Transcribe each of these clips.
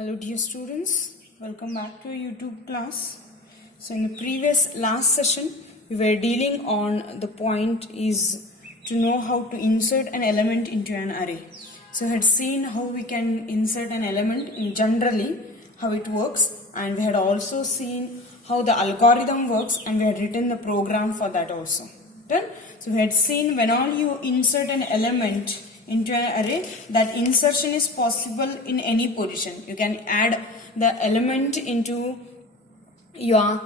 Hello dear students, welcome back to a YouTube class. So in the previous last session, we were dealing on the point is to know how to insert an element into an array. So we had seen how we can insert an element in generally, how it works, and we had also seen how the algorithm works, and we had written the program for that also. Done? So we had seen when all you insert an element into an array, that insertion is possible in any position. You can add the element into your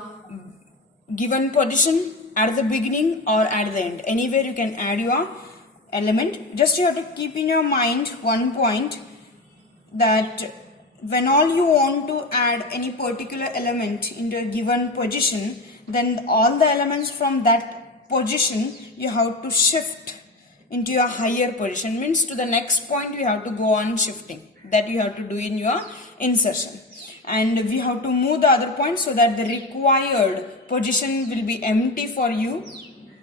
given position at the beginning or at the end. Anywhere you can add your element. Just you have to keep in your mind one point, that when all you want to add any particular element into a given position, then all the elements from that position you have to shift into a higher position, means to the next point you have to go on shifting. That you have to do in your insertion, and we have to move the other point so that the required position will be empty for you.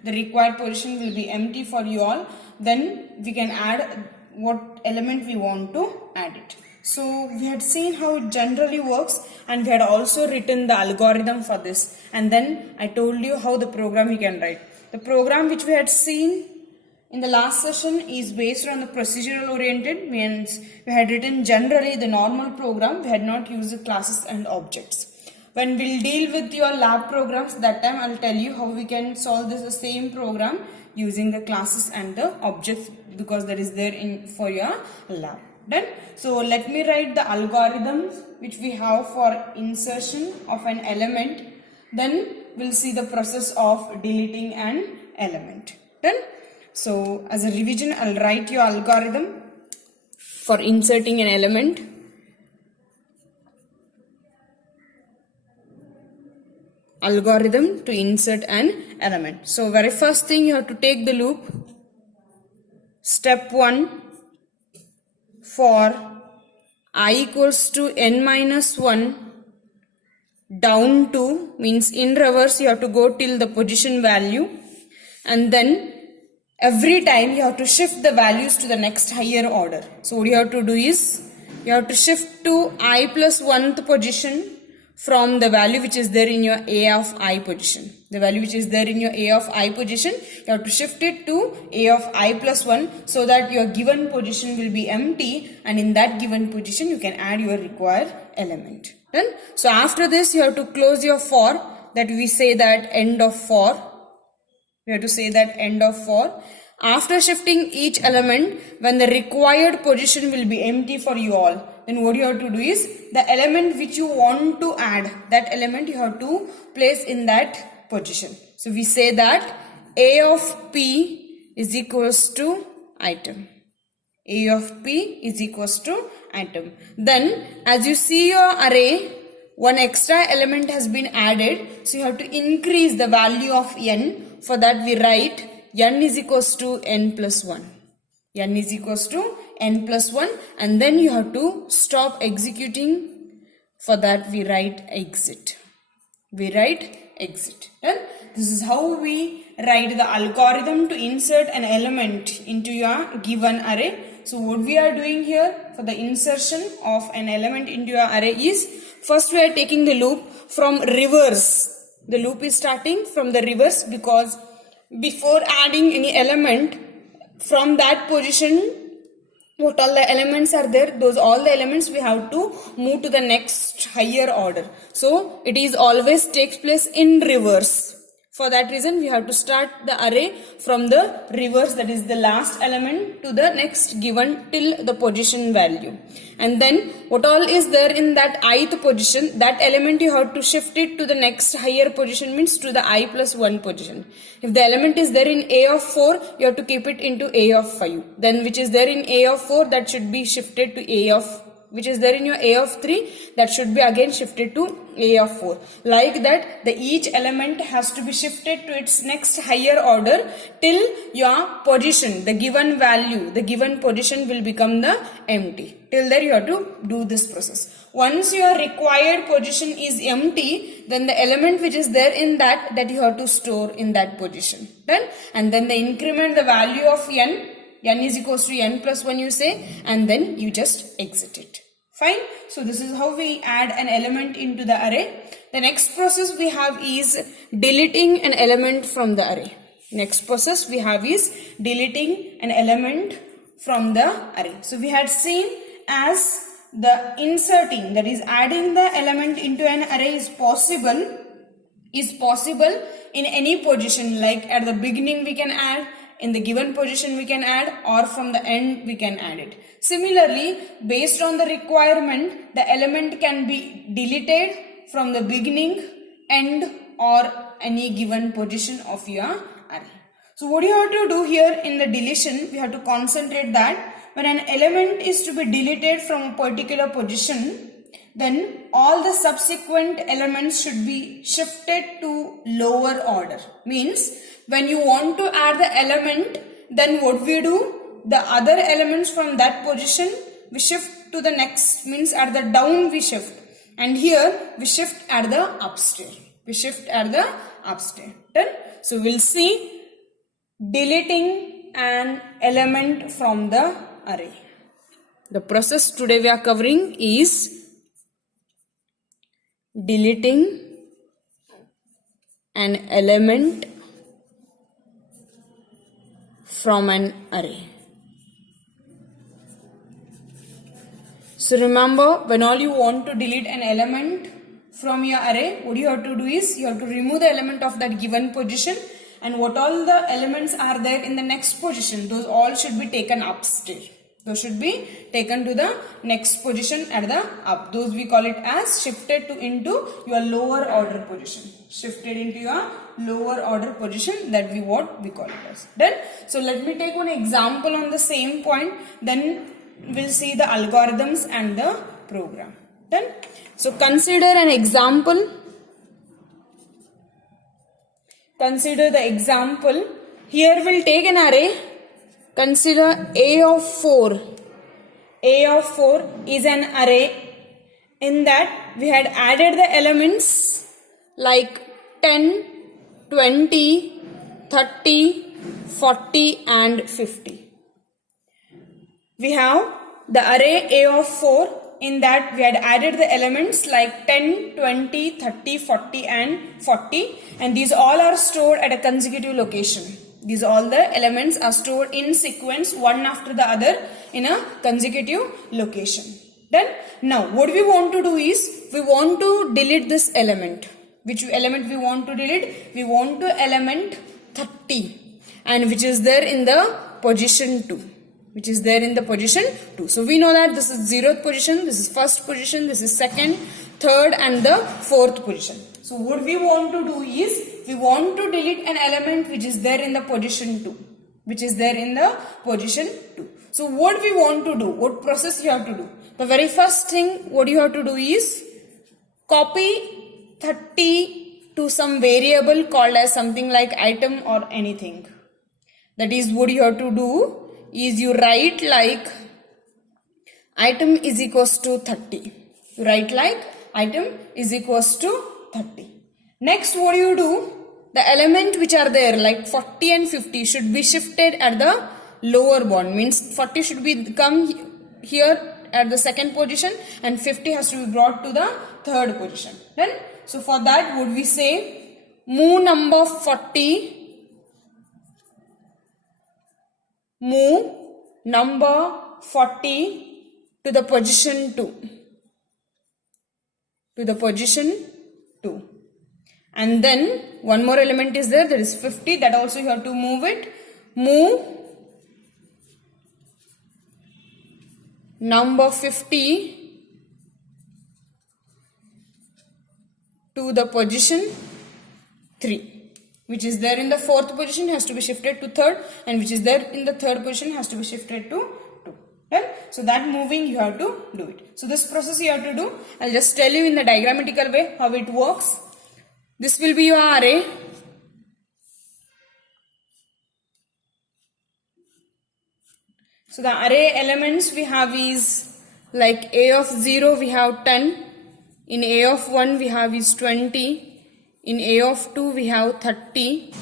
The required position will be empty for you all. Then we can add what element we want to add it. So we had seen how it generally works, and we had also written the algorithm for this, and then I told you how the program you can write. The program which we had seen in the last session is based on the procedural oriented, means we had written generally the normal program. We had not used the classes and objects. When we'll deal with your lab programs, that time I'll tell you how we can solve this the same program using the classes and the objects, because that is there in for your lab. Done? So let me write the algorithms which we have for insertion of an element. Then we'll see the process of deleting an element. Done? So as a revision, I'll write your algorithm for inserting an element. Algorithm to insert an element. So very first thing, you have to take the loop. Step 1, for I equals to n minus 1 down to, means in reverse you have to go till the position value, and then every time you have to shift the values to the next higher order. So what you have to do is, you have to shift to I plus 1th position from the value which is there in your A of I position. The value which is there in your A of I position, you have to shift it to A of I plus 1, so that your given position will be empty, and in that given position you can add your required element. Done? So after this you have to close your for, that we say that end of for. We have to say that end of for. After shifting each element, when the required position will be empty for you all, then what you have to do is, the element which you want to add, that element you have to place in that position. So we say that A of P is equals to item. A of P is equals to item. Then as you see your array, one extra element has been added, so you have to increase the value of n. For that we write n is equals to n plus 1. N is equals to n plus 1, and then you have to stop executing. For that we write exit. We write exit. And this is how we write the algorithm to insert an element into your given array. So what we are doing here for the insertion of an element into your array is, first we are taking the loop from reverse. The loop is starting from the reverse, because before adding any element from that position, what all the elements are there, those all the elements we have to move to the next higher order. So it is always takes place in reverse. For that reason we have to start the array from the reverse, that is the last element, to the next given till the position value. And then what all is there in that ith position, that element you have to shift it to the next higher position, means to the I plus 1 position. If the element is there in A of 4, you have to keep it into A of 5. Then which is there in A of 4, that should be shifted to A of, which is there in your A of 3, that should be again shifted to A of 4. Like that, the each element has to be shifted to its next higher order till your position, the given value, the given position will become the empty. Till there you have to do this process. Once your required position is empty, then the element which is there in that you have to store in that position. Done? And then the increment the value of n is equals to n plus 1 you say, and then you just exit it. Fine. So this is how we add an element into the array. The next process we have is deleting an element from the array. Next process we have is deleting an element from the array. So we had seen as the inserting, that is adding the element into an array is possible in any position, like at the beginning we can add, in the given position we can add, or from the end we can add it. Similarly, based on the requirement, the element can be deleted from the beginning, end, or any given position of your array. So what you have to do here in the deletion, we have to concentrate that when an element is to be deleted from a particular position, then all the subsequent elements should be shifted to lower order. Means when you want to add the element, then what we do, the other elements from that position we shift to the next, means at the down we shift, and here we shift at the upstairs. Done? So we'll see deleting an element from the array. The process today we are covering is deleting an element from an array. So remember, when all you want to delete an element from your array, what you have to do is you have to remove the element of that given position, and what all the elements are there in the next position, those all should be taken upstairs. Those should be taken to the next position at the up. Those we call it as shifted into your lower order position. Shifted into your lower order position, that what we call it as. Done? So let me take one example on the same point. Then we'll see the algorithms and the program. Done? So consider an example. Consider the example. Here we'll take an array. Consider A of 4. A of 4 is an array in that we had added the elements like 10, 20, 30, 40 and 50. We have the array A of 4 in that we had added the elements like 10, 20, 30, 40 and 40, and these all are stored at a consecutive location. These all the elements are stored in sequence one after the other in a consecutive location. Then now what we want to do is we want to delete this element. Which element we want to delete? We want to element 30, and which is there in the position 2. Which is there in the position 2. So we know that this is 0th position, this is first position, this is second, third and the fourth position. So what we want to do is we want to delete an element which is there in the position 2. Which is there in the position 2. So what we want to do, what process you have to do? The very first thing what you have to do is copy 30 to some variable called as something like item or anything. That is what you have to do is you write like item is equals to 30. You write like item is equals to 30. Next what you do, the element which are there like 40 and 50 should be shifted at the lower bound. Means 40 should be come here at the second position and 50 has to be brought to the third position. Then so for that would we say move number 40, move number 40 to the position 2. To the position 2. And then one more element is there, that is 50, that also you have to move it. Move number 50 to the position 3. Which is there in the fourth position has to be shifted to third, and which is there in the third position has to be shifted to 2. Right? So that moving you have to do it. So this process you have to do. I'll just tell you in the diagrammatical way how it works. This will be your array. So the array elements we have is like A of 0 we have 10. In A of 1 we have is 20. In A of 2 we have 30.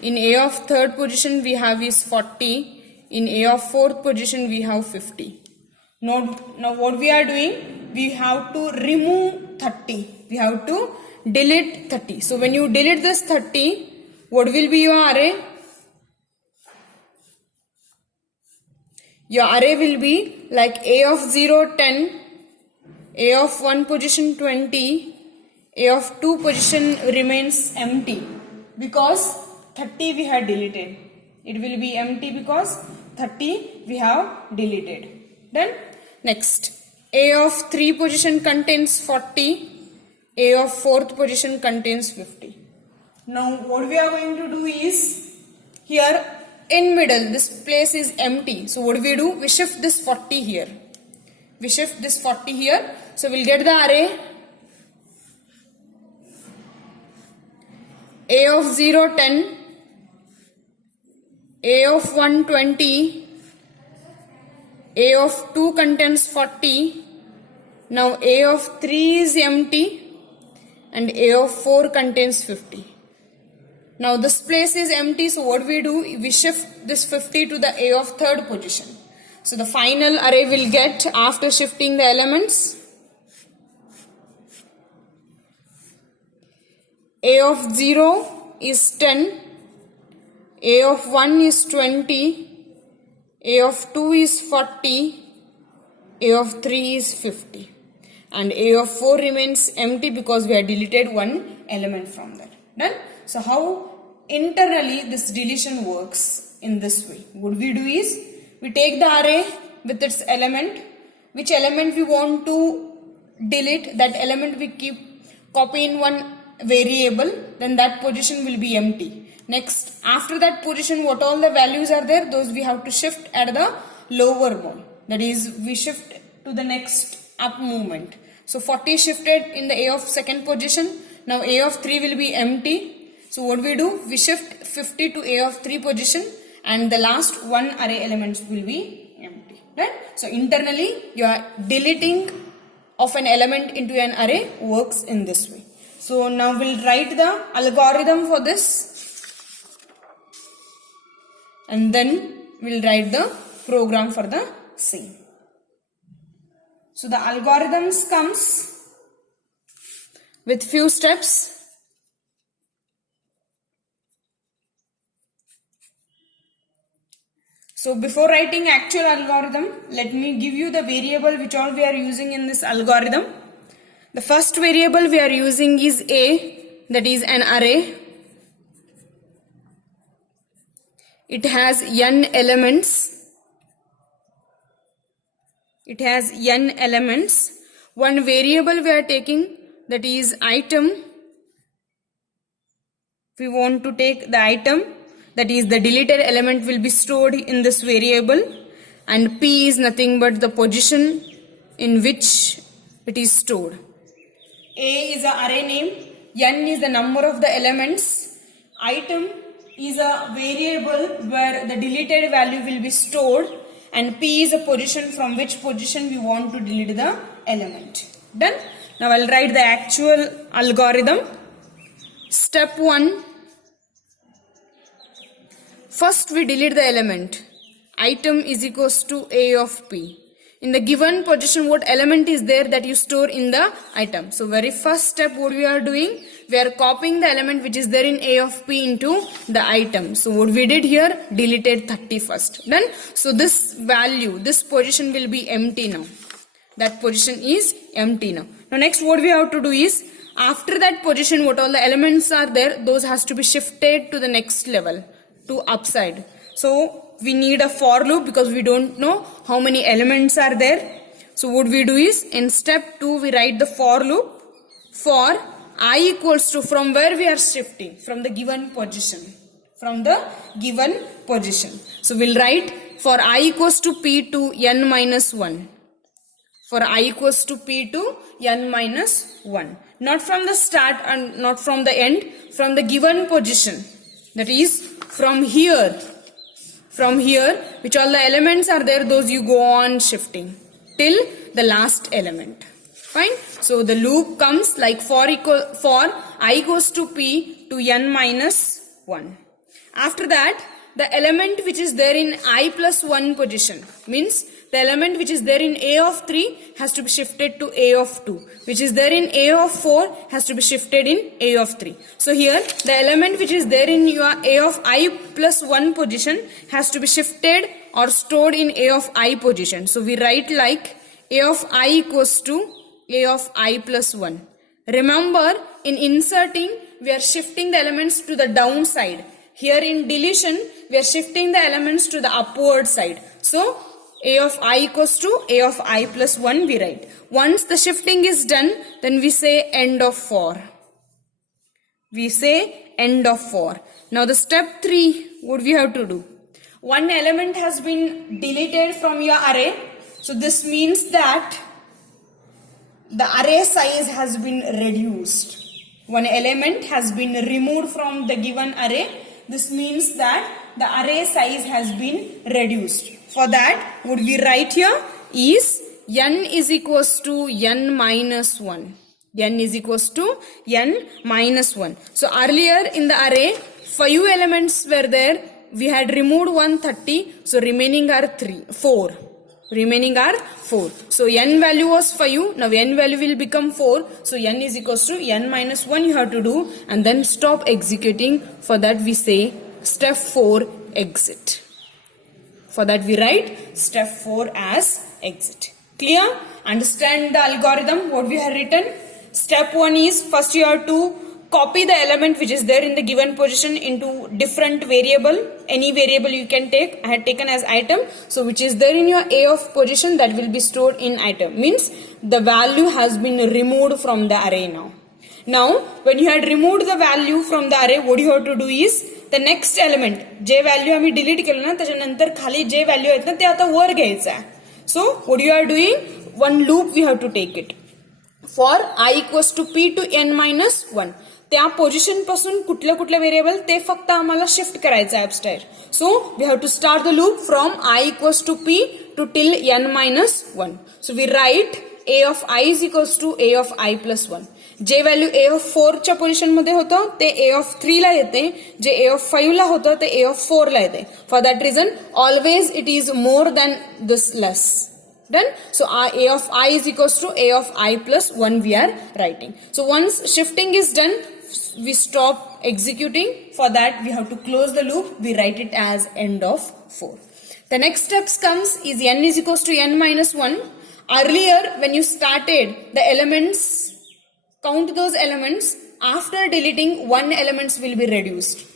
In A of third position we have is 40. In A of fourth position we have 50. Now what we are doing, we have to remove 30. We have to delete 30. So when you delete this 30, what will be your array? Your array will be like A of 0, 10, A of 1 position 20, A of 2 position remains empty because 30 we have deleted. It will be empty because 30 we have deleted. Done? Next, A of 3 position contains 40, A of 4th position contains 50. Now what we are going to do is, here in middle this place is empty. So what we do? We shift this 40 here. We shift this 40 here. So we'll get the array A of 0, 10, A of 1, 20, A of 2 contains 40. Now A of 3 is empty and A of 4 contains 50. Now this place is empty, so what we do? We shift this 50 to the A of 3rd position. So the final array will get, after shifting the elements, A of 0 is 10, A of 1 is 20, A of 2 is 40, A of 3 is 50, and A of 4 remains empty because we have deleted one element from that. Done? So how internally this deletion works in this way? What we do is, we take the array with its element, which element we want to delete, that element we keep copy in one variable, then that position will be empty. Next, after that position, what all the values are there, those we have to shift at the lower bound. That is, we shift to the next up movement. So 40 shifted in the A of 2nd position. Now A of 3 will be empty. So what we do? We shift 50 to A of 3 position and the last one array elements will be empty. Right? So internally, your deleting of an element into an array works in this way. So now we'll write the algorithm for this and then we'll write the program for the same. So the algorithms comes with few steps. So before writing actual algorithm, let me give you the variable which all we are using in this algorithm. The first variable we are using is A, that is an array. It has n elements. It has n elements. One variable we are taking, that is item. We want to take the item, that is the deleted element will be stored in this variable, and P is nothing but the position in which it is stored. A is an array name, n is the number of the elements, item is a variable where the deleted value will be stored, and P is a position from which position we want to delete the element. Done? Now I'll write the actual algorithm. Step 1. First we delete the element. Item is equals to A of P. In the given position, what element is there that you store in the item? So very first step what we are doing, we are copying the element which is there in A of P into the item. So what we did here, deleted 30 first. Done? So this value, this position will be empty now. That position is empty now. Now next what we have to do is, after that position what all the elements are there, those has to be shifted to the next level, to upside. So we need a for loop because we don't know how many elements are there. So what we do is, in step 2 we write the for loop for I equals to, from where we are shifting, from the given position. From the given position. So we'll write for I equals to P to n minus 1. For I equals to P to n minus 1. Not from the start and not from the end, from the given position. That is from here. From here, which all the elements are there, those you go on shifting till the last element. Fine. So the loop comes like for I equals to P to n minus 1. After that, the element which is there in I plus 1 position, means the element which is there in A of 3 has to be shifted to A of 2. Which is there in A of 4 has to be shifted in A of 3. So here the element which is there in your A of I plus 1 position has to be shifted or stored in A of I position. So we write like A of I equals to A of I plus 1. Remember, in inserting we are shifting the elements to the downside. Here in deletion we are shifting the elements to the upward side. So A of I equals to A of I plus 1 we write. Once the shifting is done, then we say end of 4. We say end of 4. Now the step 3, what we have to do? One element has been deleted from your array. So this means that the array size has been reduced. One element has been removed from the given array. This means that the array size has been reduced. For that, what we write here is n is equals to n minus 1. N is equals to n minus 1. So earlier in the array, 5 elements were there. We had removed 130. So remaining are 4. Remaining are 4. So n value was 5. Now n value will become 4. So n is equals to n minus 1 you have to do. And then stop executing. For that we say step 4 exit. For that we write step 4 as exit. Clear? Understand the algorithm what we have written? Step 1 is first you have to copy the element which is there in the given position into different variable. Any variable you can take. I had taken as item. So which is there in your A of position, that will be stored in item. Means the value has been removed from the array now. Now when you had removed the value from the array, what you have to do is the next element j value आम्ही delete केलं ना, त्याच्यानंतर खाली j value आहेत ना ते आता वर घ्यायचं आहे. So what you are doing, one loop we have to take it. For I equals to p to n minus 1. त्या पोझिशन पासून कुठल्या कुठल्या व्हेरिएबल ते फक्त आम्हाला शिफ्ट करायचं आहे upstair. So we have to start the loop from I equals to P two till n minus 1. So we write a of i is equals to a of i plus 1. जे value a of 4 च्या position मध्ये होतं ते a of 3 ला येते. जे a of 5 ला होतं ते a of 4 ला येते. For that reason always it is more than this less. Done. So a of I is equals to a of I plus 1 we are writing. So once shifting is done, we stop executing. For that we have to close the loop. We write it as end of 4. The next steps comes is n is equals to n minus 1. Earlier when you started the elements, count those elements. After deleting, one elements will be reduced.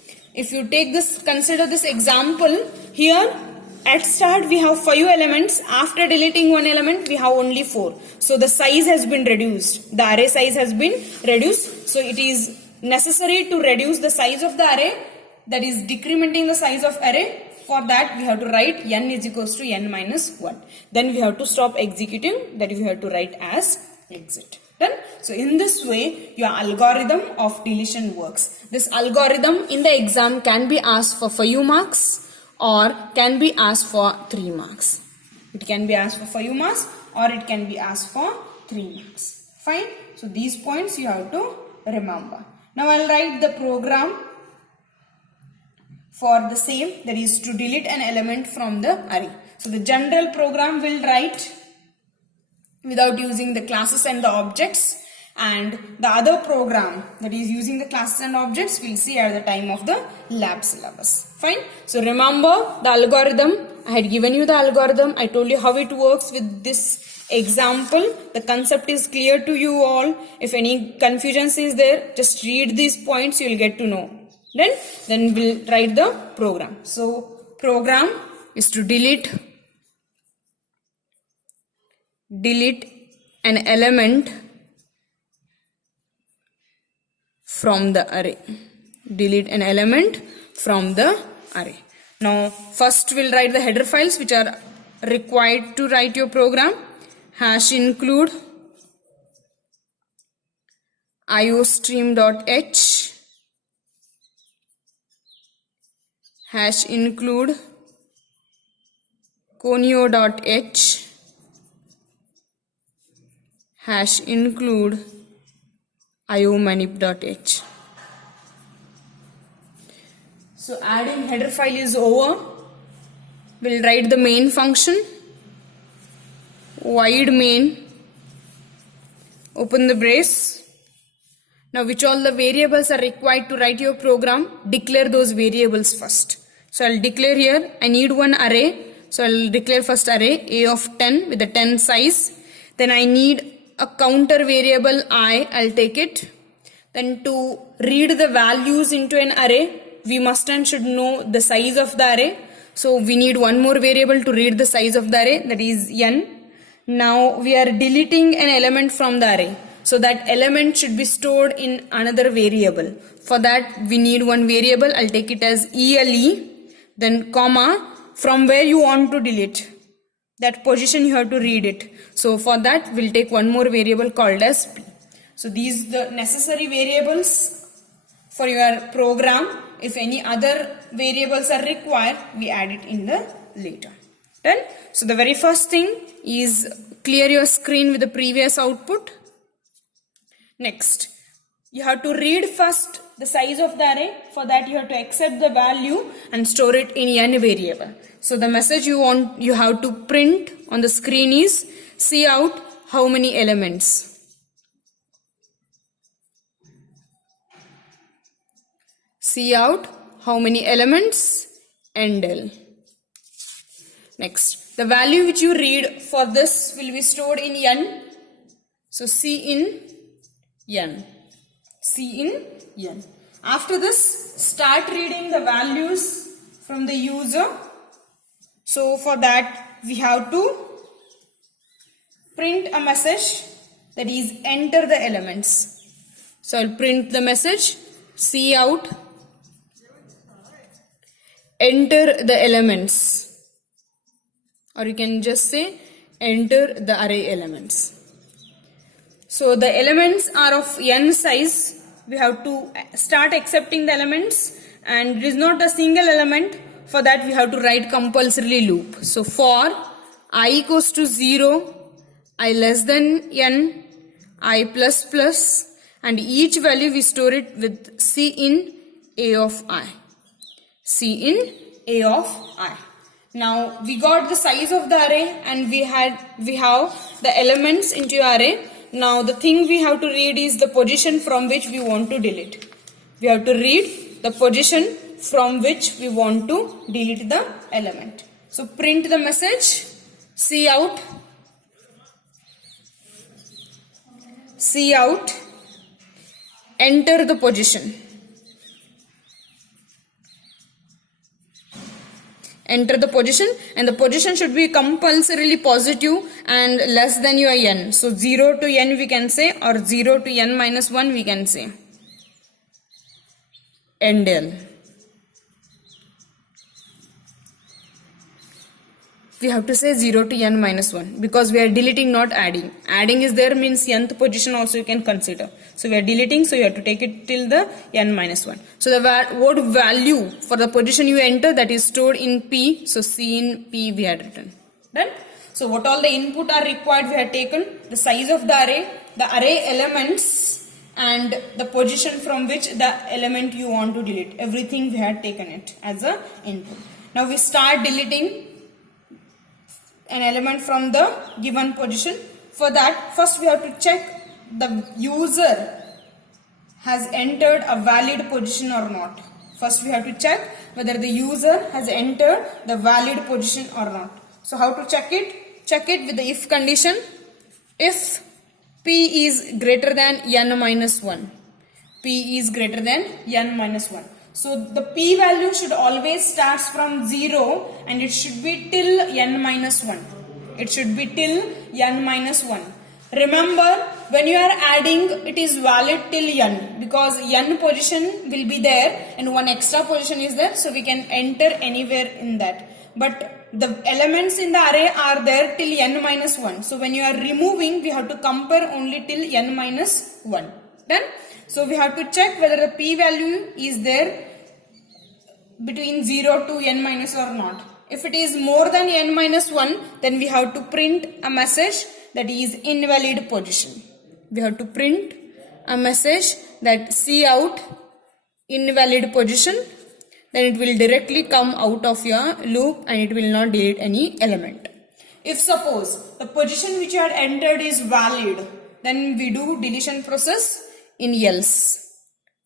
If you take this, consider this example here. At start we have 5 elements. After deleting one element we have only 4. So the size has been reduced. The array size has been reduced. So it is necessary to reduce the size of the array. That is decrementing the size of array. For that we have to write n is equals to n minus 1. Then we have to stop executing. That we have to write as exit. Done? So in this way your algorithm of deletion works. This algorithm in the exam can be asked for 5 marks. Or can be asked for 3 marks. It can be asked for 5 marks or it can be asked for 3 marks. Fine. So these points you have to remember. Now I'll write the program for the same, that is to delete an element from the array. So the general program will write without using the classes and the objects, and the other program that is using the classes and objects we'll see at the time of the lab syllabus. Fine. So remember the algorithm. I had given you the algorithm. I told you how it works with this example. The concept is clear to you all. If any confusion is there, just read these points, you'll get to know. Then we'll write the program. So program is to delete an element from the array. Delete an element from the array. Now first we'll write the header files which are required to write your program. Hash include iostream.h, hash include conio.h, hash include iomanip.h. So adding header file is over. We'll write the main function. void main, open the brace. Now which all the variables are required to write your program, declare those variables first. So I'll declare here, I need one array. So I'll declare first array a of 10 with the 10 size. Then I need a counter variable I, I'll take it. Then to read the values into an array, we must and should know the size of the array. So we need one more variable to read the size of the array, that is n. Now we are deleting an element from the array. So that element should be stored in another variable. For that we need one variable, I'll take it as ELE, then comma, from where you want to delete. That position you have to read it. So for that we'll take one more variable called as P. So these the necessary variables for your program. If any other variables are required, we add it in the later. Done? So the very first thing is clear your screen with the previous output. Next, you have to read first the size of the array. For that you have to accept the value and store it in n variable. So the message you have to print on the screen is see out how many elements. See out how many elements, endl. Next, the value which you read for this will be stored in n. So C in n. C in n. After this, start reading the values from the user. So for that we have to print a message, that is enter the elements. So I'll print the message see out, enter the elements, or you can just say enter the array elements. So the elements are of n size. We have to start accepting the elements, and it is not a single element. For that we have to write compulsorily loop. So for I equals to 0, I less than n, I plus plus, and each value we store it with C in A of I. C in A of I. Now we got the size of the array and we have the elements into array. Now the thing we have to read is the position from which we want to delete. We have to read the position from which we want to delete the element. So print the message see out, enter the position. Enter the position, and the position should be compulsorily positive and less than your n. So 0 to n we can say, or 0 to n minus 1 we can say. Endl. We have to say 0 to n minus 1 because we are deleting, not adding. Adding is there means nth position also you can consider. So we are deleting, so you have to take it till the n minus 1. So the what value for the position you enter, that is stored in P. So C in P we had written. Done? So what all the input are required we have taken. The size of the array elements, and the position from which the element you want to delete. Everything we had taken it as a input. Now we start deleting an element from the given position. For that, first we have to check the user has entered a valid position or not. First we have to check whether the user has entered the valid position or not. So how to check it? Check it with the if condition. If P is greater than n minus 1. P is greater than n minus 1. So the P value should always start from 0 and it should be till n minus 1. It should be till n minus 1. Remember, when you are adding, it is valid till n because n position will be there and one extra position is there, so we can enter anywhere in that. But the elements in the array are there till n minus 1. So when you are removing, we have to compare only till n minus 1. Then, so we have to check whether the P value is there between 0 to n minus or not. If it is more than n minus 1, then we have to print a message that is invalid position. We have to print a message that C out invalid position. Then it will directly come out of your loop and it will not delete any element. If suppose the position which you had entered is valid, then we do deletion process in else.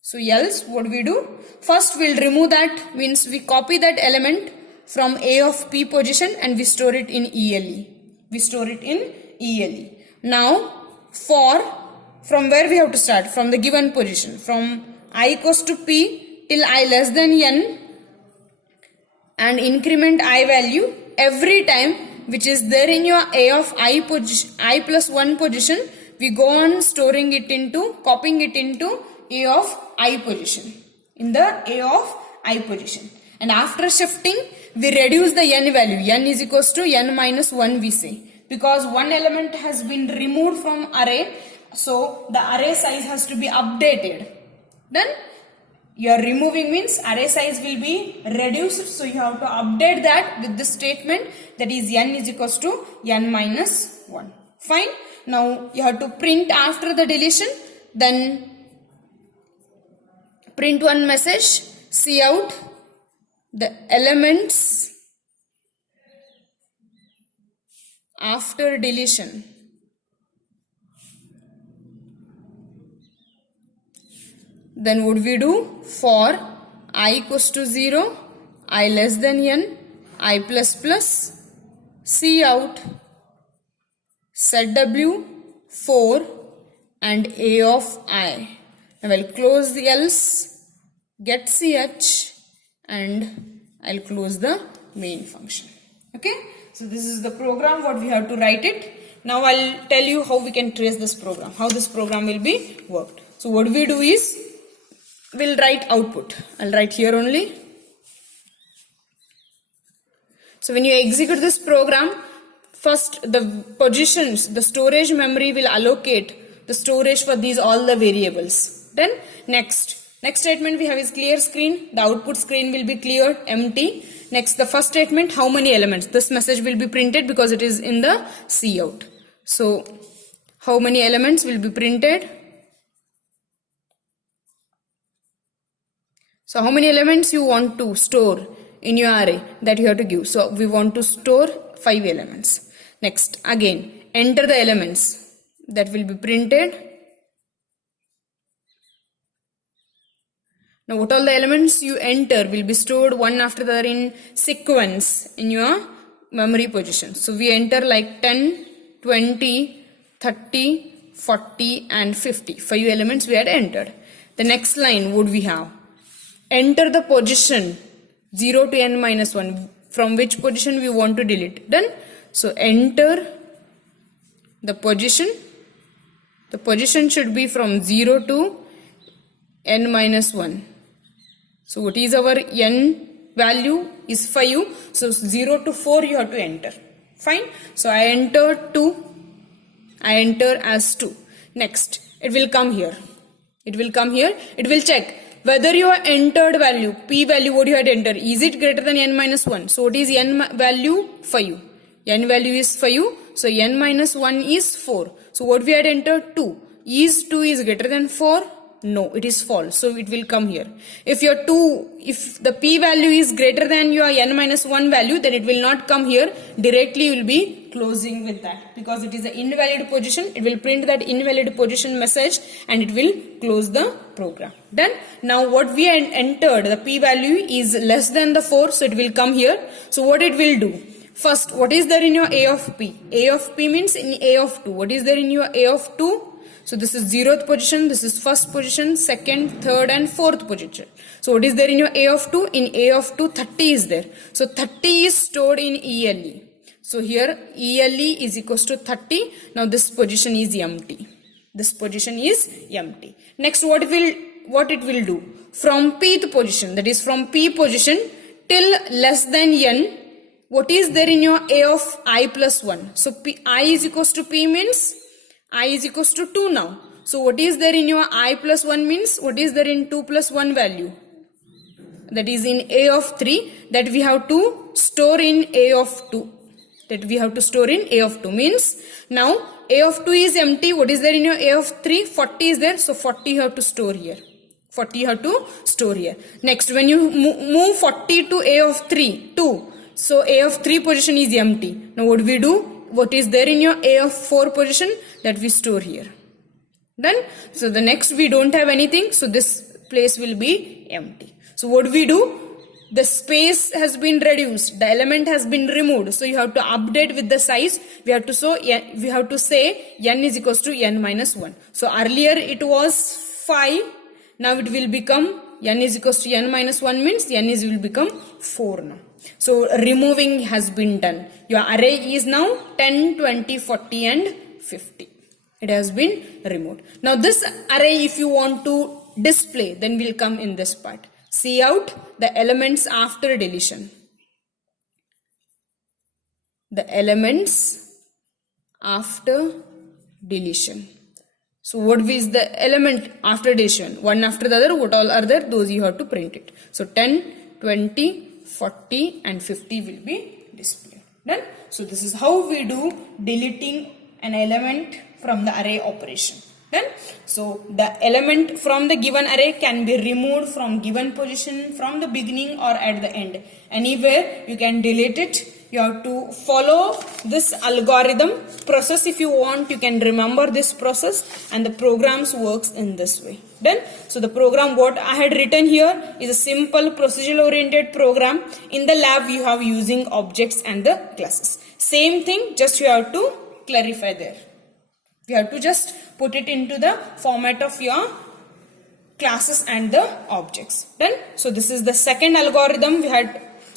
So else what we do? First we'll remove that, means we copy that element from A of P position and we store it in ELE. We store it in ELE. Now from where we have to start? From the given position. From I equals to P till I less than N, and increment I value every time which is there in your A of I position, I plus 1 position, we go on storing it into, copying it into A of I position, in the A of I position. And after shifting, we reduce the N value. N is equals to N minus 1 we say. Because one element has been removed from array, so the array size has to be updated. Then you are removing means array size will be reduced, so you have to update that with this statement, that is N is equals to N minus 1. Fine. Now you have to print after the deletion, then print one message, see out the elements after deletion. Then what we do? For I equals to 0, I less than N, I plus plus, see out, set W, 4 and A of I. Now I'll close the else, get ch, and I'll close the main function. Okay, so this is the program what we have to write it. Now I'll tell you how we can trace this program, how this program will be worked. So what we do is, we'll write output. I'll write here only. So when you execute this program, first the positions, the storage memory will allocate the storage for these all the variables. Then next statement we have is clear screen. The output screen will be cleared, empty. Next, the first statement, how many elements? This message will be printed because it is in the cout. So how many elements will be printed? So how many elements you want to store in your array, that you have to give. So we want to store 5 elements. Next, again, enter the elements that will be printed. Now what all the elements you enter will be stored one after the other in sequence in your memory position. So we enter like 10, 20, 30, 40 and 50. 5 elements we had entered. The next line would we have? Enter the position 0 to n minus 1, from which position we want to delete. Done. So enter the position. The position should be from 0 to n minus 1. So what is our n value? Is 5. So 0 to 4 you have to enter. Fine. So I enter 2. I enter as 2. Next, it will come here. It will come here. It will check whether your entered value, P value, what you had entered, is it greater than n minus 1? So what is n value? 5. N value is 5. So n minus 1 is 4. So what we had entered? 2. Is 2 is greater than 4? No, it is false. So it will come here. If your 2, if the P value is greater than your n minus 1 value, then it will not come here. Directly you will be closing with that. Because it is an invalid position, it will print that invalid position message and it will close the program. Done. Now what we entered, the P value is less than the 4, so it will come here. So what it will do? First, what is there in your A of P? A of P means in A of 2. What is there in your A of 2? So this is 0th position, this is first position, second, third and fourth position. So what is there in your A of 2? In A of 2, 30 is there. So 30 is stored in ELE. So here ELE is equals to 30. Now this position is empty. This position is empty. Next, what it will do? From Pth position, that is from P position till less than n, what is there in your A of I plus 1? So I is equals to P means I is equals to 2 now. So what is there in your I plus 1 means what is there in 2 plus 1 value? That is in A of 3, that we have to store in A of 2. That we have to store in A of 2 means now A of 2 is empty. What is there in your A of 3? 40 is there. So 40 you have to store here. 40 you have to store here. Next, when you move 40 to A of 3, 2. So A of 3 position is empty. Now what we do? What is there in your A of 4 position? That we store here. Done? So the next we don't have anything, so this place will be empty. So what we do? The space has been reduced, the element has been removed, so you have to update with the size. We have to say n is equals to n minus 1. So earlier it was 5, now it will become n is equals to n minus 1 means n will become 4 now. So removing has been done. Your array is now 10, 20, 40 and 50. It has been removed. Now this array if you want to display, then will come in this part. See out the elements after deletion. The elements after deletion. So what is the element after deletion? One after the other, what all are there? Those you have to print it. So 10, 20, 40 and 50 will be displayed. Done? So this is how we do deleting an element from the array operation. Done? So the element from the given array can be removed from given position from the beginning or at the end. Anywhere you can delete it. You have to follow this algorithm process. If you want, you can remember this process, and the programs works in this way. Done? So the program what I had written here is a simple procedural oriented program. In the lab you have using objects and the classes. Same thing, just you have to clarify there. You have to just put it into the format of your classes and the objects. Done? So this is the second algorithm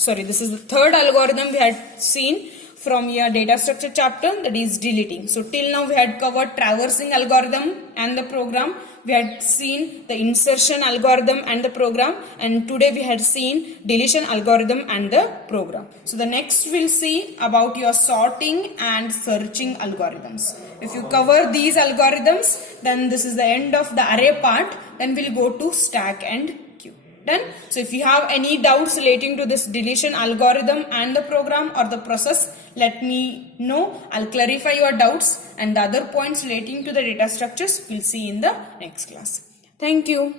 this is the third algorithm we had seen from your data structure chapter, that is deleting. So till now we had covered traversing algorithm and the program. We had seen the insertion algorithm and the program, and today we had seen deletion algorithm and the program. So the next we'll see about your sorting and searching algorithms. If you cover these algorithms, then this is the end of the array part. Then we'll go to stack and queue. Done? So if you have any doubts relating to this deletion algorithm and the program or the process, let me know. I'll clarify your doubts, and the other points relating to the data structures we'll see in the next class. Thank you.